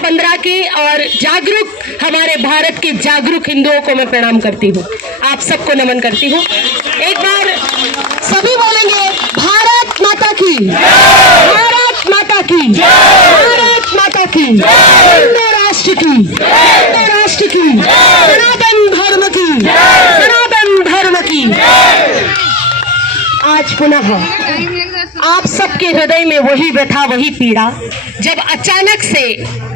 2015 की और जागरूक हमारे भारत के जागरूक हिंदुओं को मैं प्रणाम करती हूँ, आप सबको नमन करती हूँ। एक बार सभी बोलेंगे भारत माता की, भारत माता की, भारत माता की, हिंदू राष्ट्र की, हिंदू राष्ट्र की, सनातन धर्म की, सनातन धर्म की। आज पुनः आप सबके हृदय में वही व्यथा, वही पीड़ा, जब अचानक से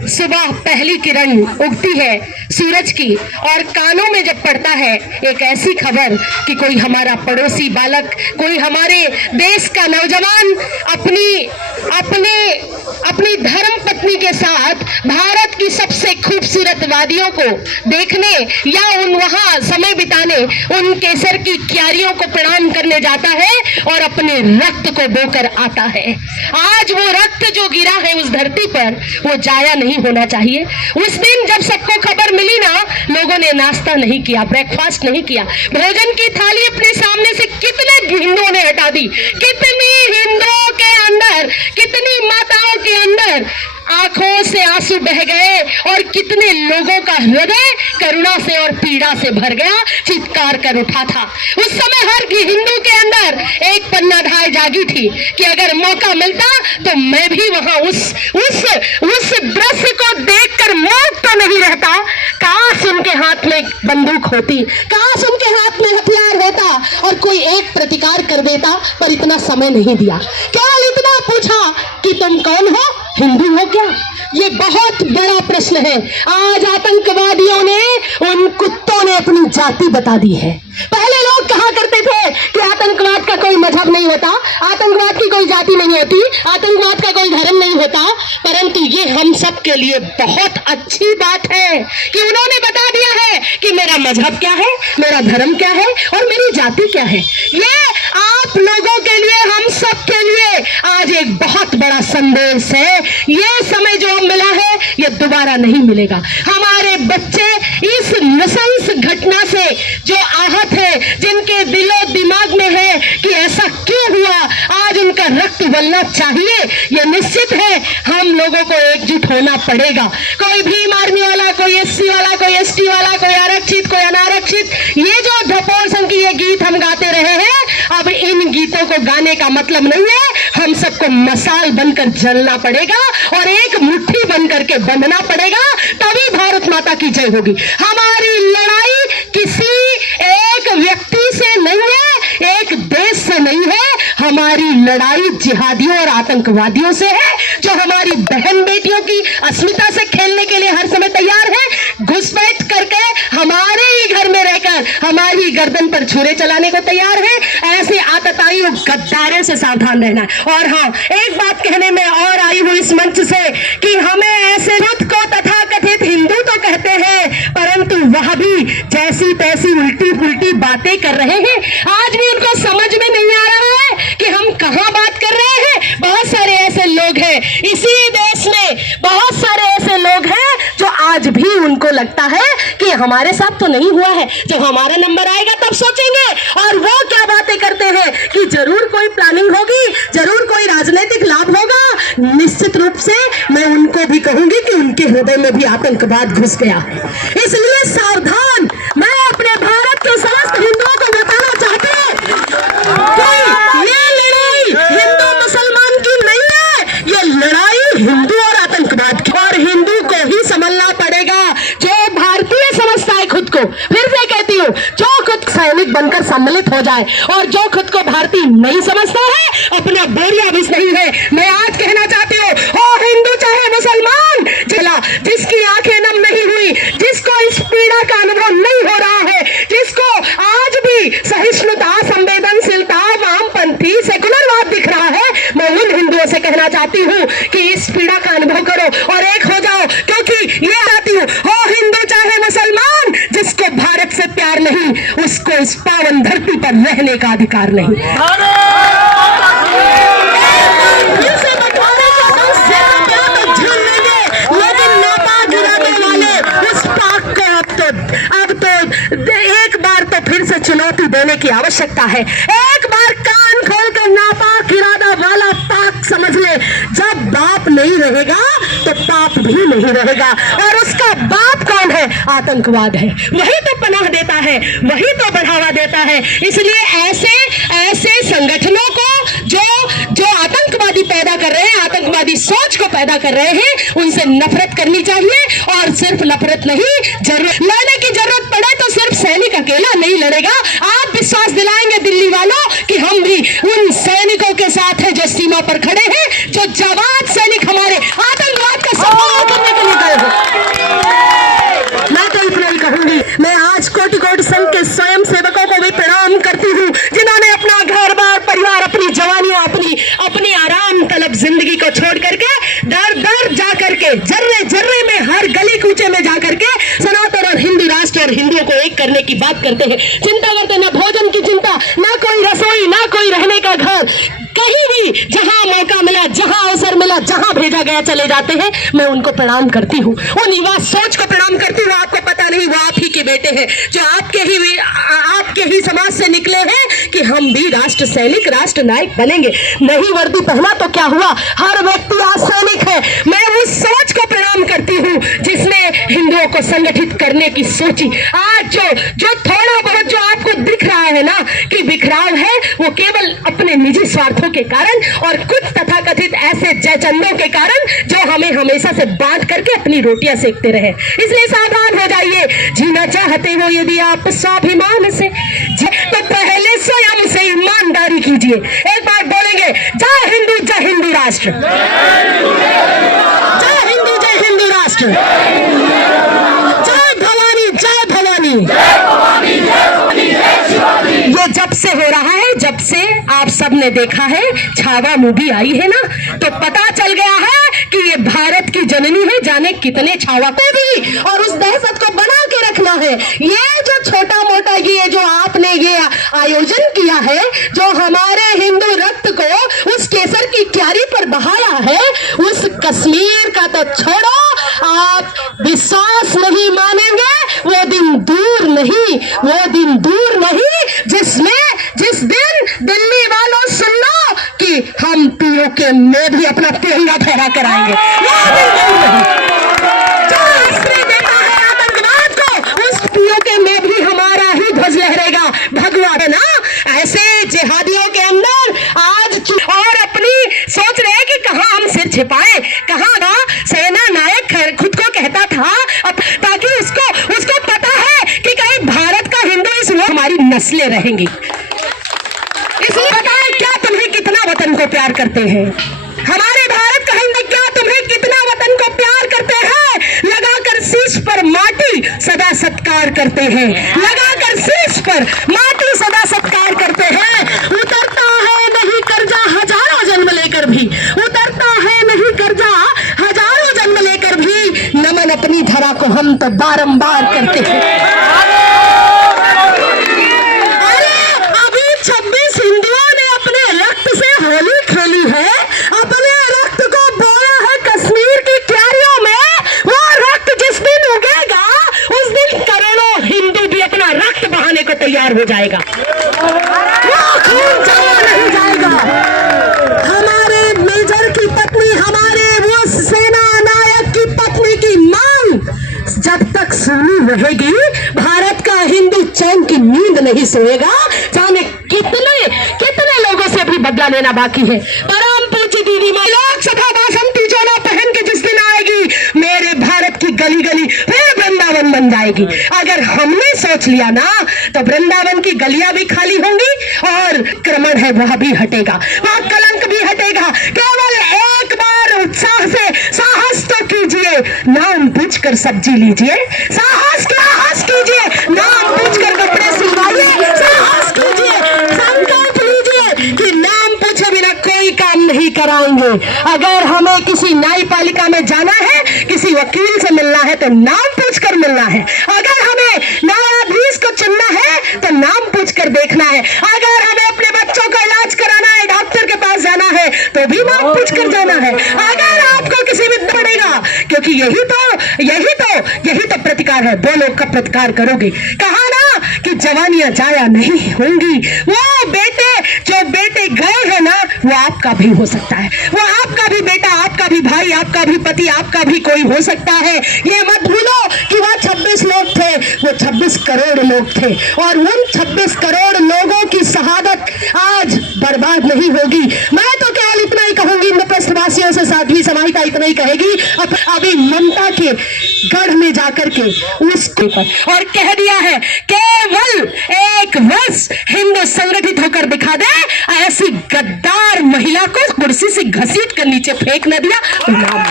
सुबह पहली किरण उगती है सूरज की और कानों में जब पड़ता है एक ऐसी खबर कि कोई हमारा पड़ोसी बालक, कोई हमारे देश का नौजवान अपनी धर्म पत्नी के साथ भारत की सबसे खूबसूरत वादियों को देखने या वहां समय बिताने उन केसर की क्यारियों को प्रणाम करने जाता है और अपने रक्त को बोकर आता है। आज वो रक्त जो गिरा है उस धरती पर वो जाया नहीं होना चाहिए। उस दिन जब सबको खबर मिली ना, लोगों ने नाश्ता नहीं किया, ब्रेकफास्ट नहीं किया, भोजन की थाली अपने सामने से कितने हिंदुओं ने हटा दी, कितनी हिंदुओं के अंदर, कितनी माताओं के अंदर आंखों से आंसू बह गए और कितने लोगों का हृदय करुणा से और पीड़ा से भर गया, चित्कार कर उठा था। उस समय हर हिंदू के अंदर एक पन्नाधाय जागी थी कि अगर मौका मिलता तो मैं भी वहां उस दृश्य को देखकर मौत तो नहीं रहता, काश उनके हाथ में बंदूक होती, काश उनके हाथ में हथियार होता और कोई एक प्रतिकार कर देता, पर इतना समय नहीं दिया। केवल इतना पूछा कि तुम कौन हो, हिंदू हो क्या? ये बहुत बड़ा प्रश्न है। आज आतंकवादियों ने, उन कुत्तों ने अपनी जाति बता दी है। पहले लोग कहा करते थे कि आतंकवाद का कोई मजहब नहीं होता, आतंकवाद की कोई जाति नहीं होती, आतंकवाद का कोई धर्म नहीं होता, परंतु ये हम सब के लिए बहुत अच्छी बात है कि उन्होंने बता दिया है कि मेरा मजहब क्या है, मेरा धर्म क्या है और मेरी जाति क्या है। ये आप लोगों के लिए, हम सब के लिए आज एक बहुत बड़ा संदेश है। ये समय जो मिला है ये दोबारा नहीं मिलेगा। हमारे बच्चे इस नृशंस घटना से जो आहत है, जिनके दिलो दिमाग में है कि ऐसा क्यों हुआ, आज उनका रक्त उबलना चाहिए। ये निश्चित है, हम लोगों को एकजुट होना पड़ेगा। कोई भीम आर्मी वाला, कोई एससी वाला, कोई एसटी वाला, कोई आरक्षित, कोई अनारक्षित, ये जो ढपोल संग की ये गीत हम गाते रहे हैं, अब इन गीतों को गाने का मतलब नहीं है। हम सबको मसाल बनकर जलना पड़ेगा और एक मुट्ठी बनकर के बंधना पड़ेगा, तभी भारत माता की जय होगी। हमारी लड़ाई किसी एक व्यक्ति से नहीं है, एक देश से नहीं है, हमारी लड़ाई जिहादियों और आतंकवादियों से है, जो हमारी बहन बेटियों की अस्मिता से खेलने के लिए हर समय तैयार है, घुसपैठ करके हमारे ही घर में रहकर हमारी गर्दन पर छुरे चलाने को तैयार है। ऐसे आतताई और गद्दारों से सावधान रहना है। और हाँ, एक बात कहने में और आई हूं इस मंच से कि हमें ऐसे खुद को तथाकथित हिंदू तो कहते हैं, परंतु वह भी जैसी तैसी उल्टी पुल्टी बातें कर रहे हैं। आज भी उनको समझ में नहीं आ रहा है कि हम कहां बात कर रहे हैं। बहुत सारे ऐसे लोग हैं इसी देश में, बहुत सारे ऐसे लोग हैं जो आज भी उनको लगता है कि हमारे साथ तो नहीं हुआ है, जब हमारा नंबर आएगा तब सोचेंगे। और वो क्या बातें करते हैं कि जरूर कोई प्लानिंग होगी, जरूर कोई राजनीतिक लाभ होगा। निश्चित रूप से मैं उनको भी कहूंगी कि उनके हृदय में भी आतंकवाद घुस गया है, इसलिए सावधान। मैं अपने भारत के समस्त हिंदुओं को बताना चाहती हूं कि ये लड़ाई हिंदू मुसलमान की नहीं है, ये लड़ाई हिंदू और आतंकवाद की, और हिंदू को ही संभलना पड़ेगा। जो भारतीय समझता है खुद को, फिर से कहती हूँ, जो खुद सैनिक बनकर सम्मिलित हो जाए और जो खुद को भारतीय नहीं समझता है, अपना बोरिया भी नहीं है। मैं आज कहना चाहती हूँ, ओ हिंदू चाहे मुसलमान, जिसकी आंखें नम नहीं हुई, जिसको इस पीड़ा का अनुभव नहीं हो रहा है, जिसको आज भी सहिष्णुता, संवेदनशीलता, वामपंथी, सेकुलरवाद दिख रहा है, मैं उन हिंदुओं से कहना चाहती हूँ कि इस पीड़ा का अनुभव करो और एक हो जाओ। क्योंकि ये चाहती हूँ, ओ हिंदू चाहे मुसलमान, जिसको भारत से प्यार नहीं, उसको इस पावन धरती पर रहने का अधिकार नहीं। एक बार तो फिर से चुनौती देने की आवश्यकता है। एक बार कान खोलकर नापाक इरादा वाला पाक समझ ले। जब बाप नहीं रहेगा तो बाप भी नहीं रहेगा। और उसका बाप कौन है? आतंकवाद है। वही तो पनाह देता है, वही तो बढ़ावा देता है। इसलिए ऐसे ऐसे संगठनों को जो आतंकवादी पैदा कर रहे हैं, आतंकवादी सोच को पैदा कर रहे हैं, उनसे नफरत करनी चाहिए। और सिर्फ नफरत नहीं, लड़ने की जरूरत पड़े तो सिर्फ सैनिक अकेला नहीं लड़ेगा। आप विश्वास दिलाएंगे दिल्ली वालों कि हम भी उन सैनिकों के साथ हैं जो सीमा पर खड़े हैं, जो जाबाज सैनिक हमारे आतंकवाद का सामना करने के लिए गए हैं। मैं तो इतना ही कहूंगी। मैं आज कोटि कोटि संघ के स्वयं सेवकों को भी प्रणाम करती हूँ, जिन्होंने अपना घर बार परिवार, अपनी जवानियां, अपनी आराम तलब जिंदगी को छोड़ करके दर दर जा करके, जर्रे जर्रे में, हर गली कूचे में जा करके सनातन और हिंदू राष्ट्र और हिंदुओं को एक करने की बात करते हैं। चिंता करते, ना भोजन की चिंता, ना कोई रसोई, ना कोई रहने का घर, कहीं भी जहां मौका मिला, जहां अवसर मिला, जहां भेजा गया चले जाते हैं। मैं उनको प्रणाम करती हूँ, उन युवा सोच को प्रणाम करती हूँ। आपको पता नहीं वो आप ही के बेटे हैं, जो आपके ही समाज से निकले हैं कि हम भी राष्ट्र सैनिक, राष्ट्र नायक बनेंगे। नहीं वर्दी पहना तो क्या हुआ, हर व्यक्ति आज सैनिक है। मैं उस सोच को प्रणाम करती हूँ जिसने हिंदुओं को संगठित करने की सोची। आज जो थोड़ा बहुत जो आपको दिख रहा है ना कि बिखराव है, वो केवल अपने निजी स्वार्थों के कारण और कुछ तथाकथित ऐसे जयचंदों के कारण जो हमें हमेशा से बांध करके अपनी रोटियां सेकते रहे। इसलिए सावधान हो जाइए। जीना चाहते हो यदि आप स्वाभिमान से, तो पहले स्वयं से ईमानदारी कीजिए। एक बार बोलेंगे, जय हिंदू राष्ट्र, जय हिंदू राष्ट्र, जय भवानी, जय भवानी। ये जब से हो रहा है, जब से आप सबने देखा है छावा मूवी आई है ना, तो पता चल गया है कि ये भारत की जननी है। जाने कितने छावा को भी और उस दहशत को बना के रखना है। ये जो छोटा मोटा ये जो आपने ये आयोजन किया है, जो हमारे हिंदू रक्त को उस केसर की क्यारी पर बहाया है, उस कश्मीर का तो छोड़ो, आप विश्वास नहीं मानेंगे, वो दिन दूर नहीं, वो दिन दूर नहीं जिस दिन दिल्ली वालों सुन लो कि हम पीओके में भी अपना तिरंगा फहरा कर आएंगे। जो इसने देखा है आतंकवाद को, उस पीओके में भी हमारा ही ध्वज लहरेगा। भगवान है ना, ऐसे जिहादियों के अंदर आज और अपनी सोच रहे हैं कि कहां हम सिर छिपाए, कहां का सेना नायक खुद को कहता था, ताकि उसको पता है कि कहीं भारत का हिंदू इस हमारी नस्लें रहेंगी। इसलिए बताएं, क्या तुम्हें कितना वतन को प्यार करते हैं? हमारे भारत का हिंदू क्या तुम्हें कितना वतन को प्यार करते हैं? लगाकर शीश पर माटी सदा सत्कार करते हैं, लगाकर शीश पर माटी सदा सत्कार करते हैं। उतरता है नहीं कर्जा हजारों जन्म लेकर भी, उतरता है नहीं कर्जा हजारों जन्म लेकर भी, नमन अपनी धरा को हम तो बारंबार करते हैं। तैयार हो जाएगा, वो खून जमा नहीं जाएगा। हमारे मेजर की पत्नी, हमारे वो सेना नायक की पत्नी की मांग जब तक सुनी रहेगी, भारत का हिंदू चैन की नींद नहीं सोएगा। जाने कितने लोगों से भी बदला लेना बाकी है। परम पूज्य दीदी मां लोकसभा बासंती चोला पहन के जिस दिन आएगी, मेरे भारत की गली गली फिर वृंदावन बन जाएगी। अगर हमने सोच लिया ना, तो वृंदावन की गलियां भी खाली होंगी और क्रमण है वह भी हटेगा, वह कलंक भी हटेगा। केवल एक बार उत्साह से साहस तो कीजिए, नाम पूछकर सब्जी लीजिए, साहस कीजिए, नाम पूछकर कपड़े सिलवाइए, साहस कीजिए, संकल्प लीजिए कि नाम पूछे बिना कोई काम नहीं कराएंगे। अगर हमें किसी न्यायपालिका में जाना है, किसी वकील से मिलना है, तो नाम पूछकर मिलना है। अगर हमें न्यायाधीश को चुनना है तो नाम पूछकर देखना है। अगर हमें अपने बच्चों का इलाज कराना है, डॉक्टर के पास जाना है, तो भी नाम पूछकर जाना है। अगर आपको किसी भी पड़ेगा, क्योंकि यही तो प्रतिकार है। दो लोग का प्रतिकार करोगे। कहा ना कि जवानियां जाया नहीं होंगी। वो जो बेटे गए हैं ना, वो आपका भी हो सकता है, वो आपका भी बेटा, आपका आपका भी भाई, आपका भी पति, आपका भी कोई हो सकता है। ये मत भूलो कि वह 26 लोग थे, वो 26 करोड़ लोग थे, और उन 26 करोड़ लोगों की शहादत आज बर्बाद नहीं होगी। मैं तो केवल इतना ही कहूंगी, इंद्रप्रस्थवासियों से साध्वी समाहिता इतना ही कहेगी, अभी ममता के गढ़ में जाकर के उसको और कह दिया है, केवल एक वर्ष हिंदू संगठित होकर दिखा दे, ऐसी गद्दार महिला को कुर्सी से घसीट कर नीचे फेंक न दिया तो नाम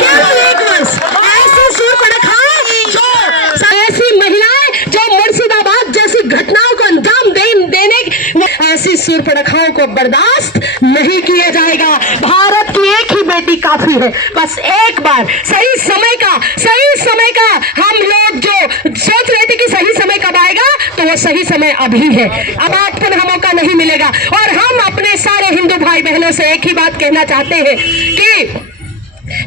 केवल एक वर्ष ऐसी सूर्पणखा जो ऐसी महिलाएं जो मुर्शिदाबाद जैसी घटनाओं को अंजाम देने ऐसी सूर्पणखाओं को बर्दाश्त नहीं किया जाएगा। भारत की एक ही बेटी काफी है, बस एक बार सही समय का हम लोग जो सोच रहे थे कि सही समय कब आएगा, तो वो सही समय अभी है। अब आठपन हम मौका नहीं मिलेगा, और हम अपने सारे हिंदू भाई बहनों से एक ही बात कहना चाहते हैं कि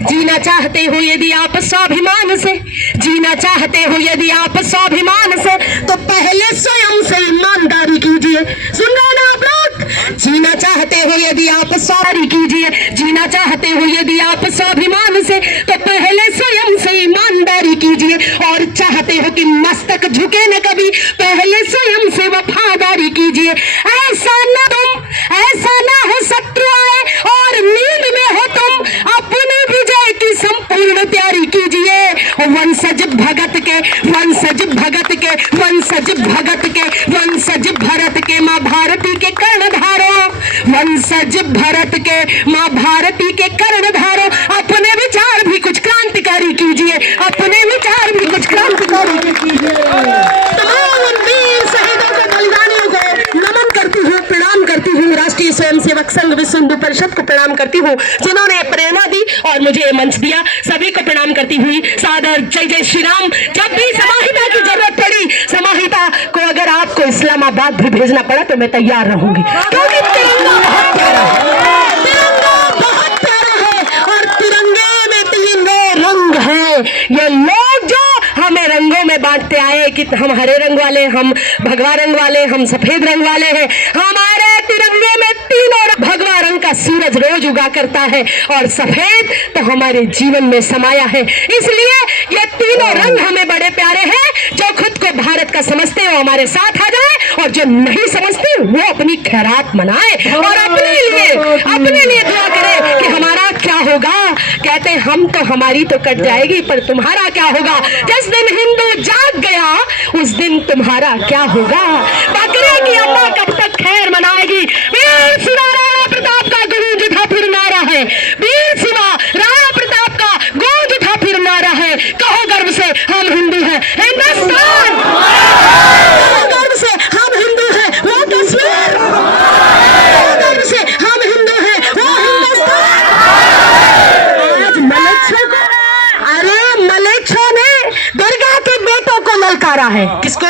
जीना चाहते हो यदि आप स्वाभिमान से, जीना चाहते हो यदि आप स्वाभिमान से, तो पहले स्वयं से ईमानदारी कीजिए। सुन रहे ना आप लोग? जीना चाहते हो यदि आप स्वारी कीजिए, जीना चाहते हो यदि आप स्वाभिमान से, तो पहले स्वयं से ईमानदारी कीजिए। और चाहते हो कि मस्तक झुके न कभी, पहले स्वयं से वफादारी कीजिए। ऐसा ना हो शत्रु आए और नींद में हो तुम, अपने विजय की संपूर्ण तैयारी कीजिए। वंशज भगत के वंशज भरत के माँ भारती के कर्णधारो, वंशज भरत के माँ भारती के कर्णधारो, अपने विचार भी कुछ क्रांतिकारी कीजिए, अपने विचार भी कुछ क्रांतिकारी कीजिए। तमाम वीर शहीदों के बलिदानियों को नमन करती हूँ, प्रणाम करती हूँ। राष्ट्रीय स्वयंसेवक संघ विश्व हिंदू परिषद को प्रणाम करती हूँ, जिन्होंने प्रेरणा दी और मुझे मंच दिया। सभी को प्रणाम करती हुई सादर जय जय श्री राम। जब भी समाहिता की जरूरत पड़ी, समाहिता को अगर आपको इस्लामाबाद भी भेजना पड़ा तो मैं तैयार रहूंगी, क्योंकि तिरंगा बहुत प्यारा है, तिरंगा बहुत प्यारा है, और तिरंगे में 3 रंग है। ये लोग जो हमें रंगों में बांटते आए कि हम हरे रंग वाले, हम भगवा रंग वाले, हम सफेद रंग वाले हैं, हमारे तिरंगे में 3 भगवा रंग का सूरज रोज उगा करता है, और सफेद तो हमारे जीवन में समाया है। इसलिए ये 3 रंग हमें बड़े प्यारे हैं। जो खुद को भारत का समझते हैं वो हमारे साथ आ जाए, और जो नहीं समझते वो अपनी खैरात मनाए और अपने लिए दुआ करे कि हमारा क्या होगा। कहते हैं हम तो, हमारी तो कट जाएगी, पर तुम्हारा क्या होगा। जिस दिन हिंदू जाग गया उस दिन तुम्हारा क्या होगा। बकरे की अम्मा कब तक खैर मनाएगी। वीर शिवा राणा प्रताप का गूंज उठा फिर नारा है, वीर शिवा राणा प्रताप का गूंज उठा फिर नारा है। कहो गर्व से हम हिंदू हैं, हिंदुस्तान, कहो गर्व से हम हिंदू हैं, वो कश्मीर, कहो गर्व से हम हिंदू हैं, वो हिंदुस्तान। आज मलेच्छों ने दुर्गा के बेटों को ललकारा है। किसको